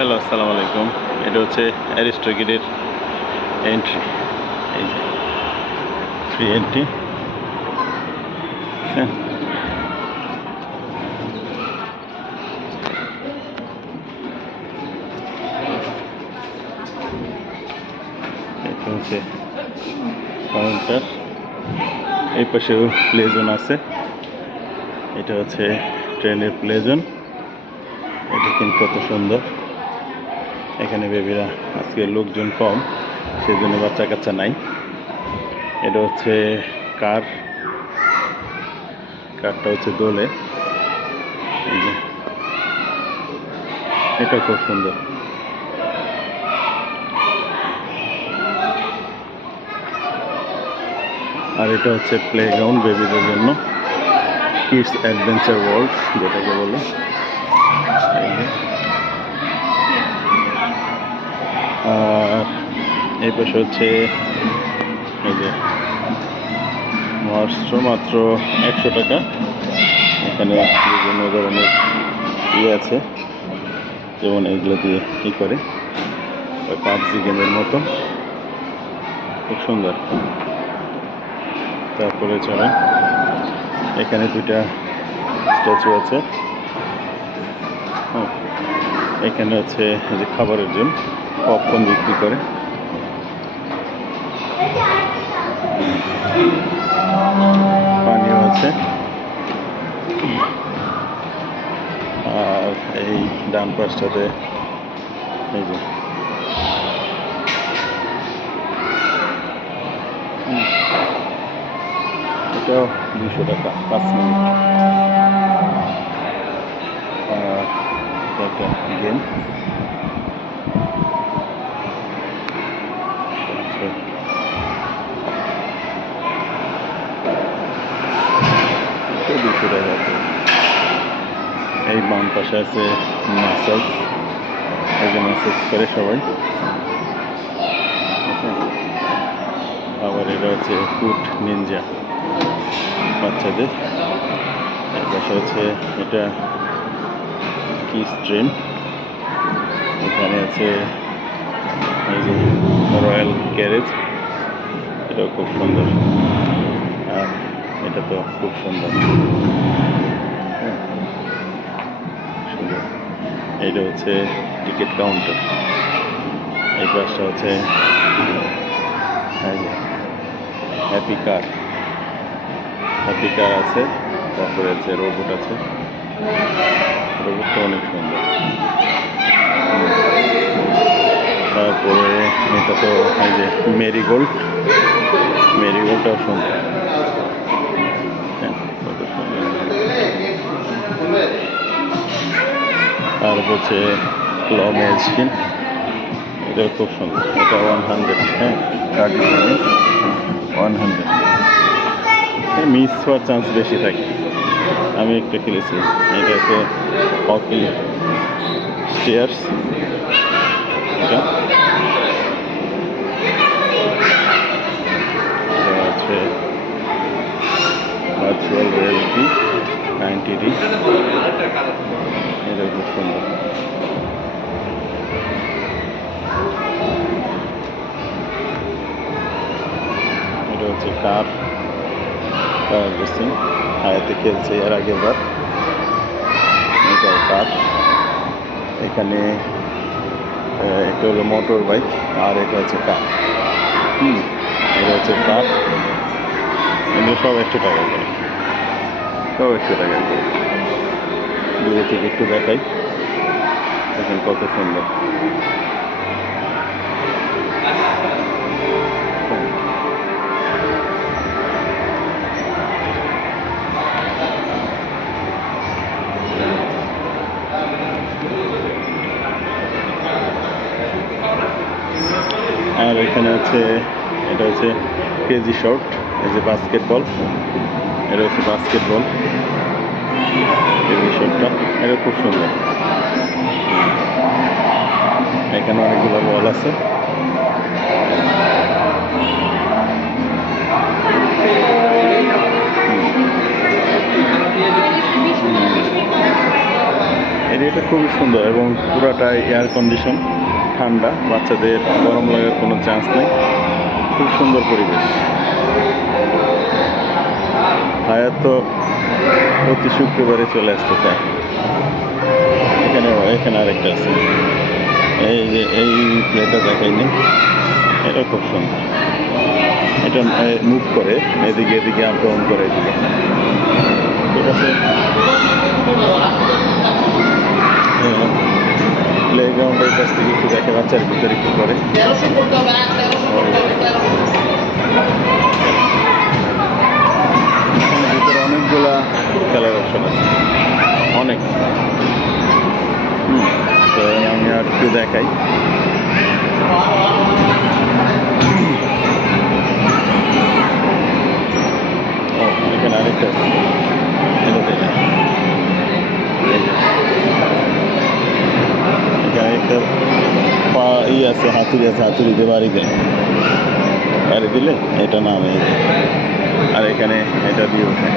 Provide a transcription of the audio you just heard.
Hello, আসসালামু আলাইকুম। এটা হচ্ছে অ্যারিস্টো গেটের এন্ট্রি। এই যে ফ্রি এন্ট্রি। হ্যাঁ, এটা হচ্ছে কাউন্টার। এই পাশেও প্লে জোন আছে। এটা হচ্ছে ট্রেনের প্লে জোন। এটা কিন্তু কত সুন্দর। এখানে বেবিরা আজকে লোকজন কম, সেই জন্য বাচ্চা কাচ্চা নাই। এটা হচ্ছে কার কারটা হচ্ছে দোলে। এই যে এটা খুব সুন্দর। আর এটা হচ্ছে প্লেগ্রাউন্ড বেবিদের জন্য, কিডস অ্যাডভেঞ্চার ওয়ার্ল্ড যেটাকে বলে। এই যে আর এই পাশে হচ্ছে এই যে মাত্র 100 টাকা। এখানে বিভিন্ন ধরনের আছে, যেমন এইগুলো দিয়ে কী করে পাবজি গেমের মতো, খুব সুন্দর। তারপরে চলে এখানে দুইটা স্ট্যাচু আছে। এখানে হচ্ছে যে খাবারের জন্য পপকর্ন বিক্রি করে। পানিও আছে। আর এই ডান পাশটাতে এই যে এটাও 200 টাকা 5 মিনিট। আর একটা গেম এটা 200 টাকা। এই বাম পাশে আছে ম্যাসাজ। এই যে ম্যাসাজ করে সবাই। আবার এটা হচ্ছে ফুড নিনজা বাচ্চাদের। এর পাশে হচ্ছে এটা কি স্ট্রিম। এখানে আছে এই যে রয়্যাল ক্যারেজ, এটাও খুব সুন্দর। আর এটা তো খুব সুন্দর। সুন্দর। এইটা হচ্ছে টিকিট কাউন্টার। এই পাশটা হচ্ছে হ্যাপি কার আছে। তারপরে আছে রোবট আছে। রোবটটা অনেক সুন্দর। তারপরে এটা তো এই যে মেরিগোল্ডটাও সুন্দর। হ্যাঁ, কত সুন্দর। আর হচ্ছে ক্ল ম্যাজিক, এটাও খুব সুন্দর। এটা 100। হ্যাঁ, 100। মিস হওয়ার চান্স বেশি থাকে। আমি একটা খেলেছি। এটা হচ্ছে হকি স্টেয়ার্স। এটা হচ্ছে ভার্চুয়াল রিয়ালিটি 90D। এটা খুব সুন্দর। এটা হচ্ছে কার রেসিং। হায়াতে খেলছে এর আগের বার। এটাও কার। এখানে একটা হলো মোটর বাইক, আর এটা হচ্ছে কার। এটা হচ্ছে কার। এগুলো সব 100 টাকা করে। সব 100 টাকা করে। দূরে থেকে একটু দেখাই, দেখেন কত সুন্দর। আর এখানে আছে এটা হচ্ছে ক্রেজি শট। এই যে বাস্কেটবল, এটা হচ্ছে বাস্কেটবল ক্রেজি শটটা। এটা খুব সুন্দর। এখানে অনেকগুলো বল আছে। এরিয়াটা খুবই সুন্দর এবং পুরাটাই এয়ার কন্ডিশন, ঠান্ডা, বাচ্চাদের গরম লাগার কোনো চান্স নেই। খুব সুন্দর পরিবেশ। হায়াত তো প্রতি শুক্রবারে চলে আসতে চায়। এখানে আরেকটা আছে, এই যে এই প্লেটটা দেখাইনি, এটা খুব সুন্দর। এটা মুভ করে এদিকে এদিকে আপ ডাউন করে এদিকে, ঠিক আছে। প্লে গ্রাউন্ডের কাছ থেকে একটু দেখে বাচ্চার ভিতরে কি করে। ভিতরে অনেকগুলা খেলার অপশন আছে, অনেক। তো আমি আর একটু দেখাই। এখানে আরেকটা আছে, এটা দেখেন। এখানে একটা আছে, হাতুড়ি আছে, হাতুড়ি দিয়ে বাড়ি দেয়, বাড়ি দিলে এটা নামে। আর এখানে এটা দিয়ে ওঠে।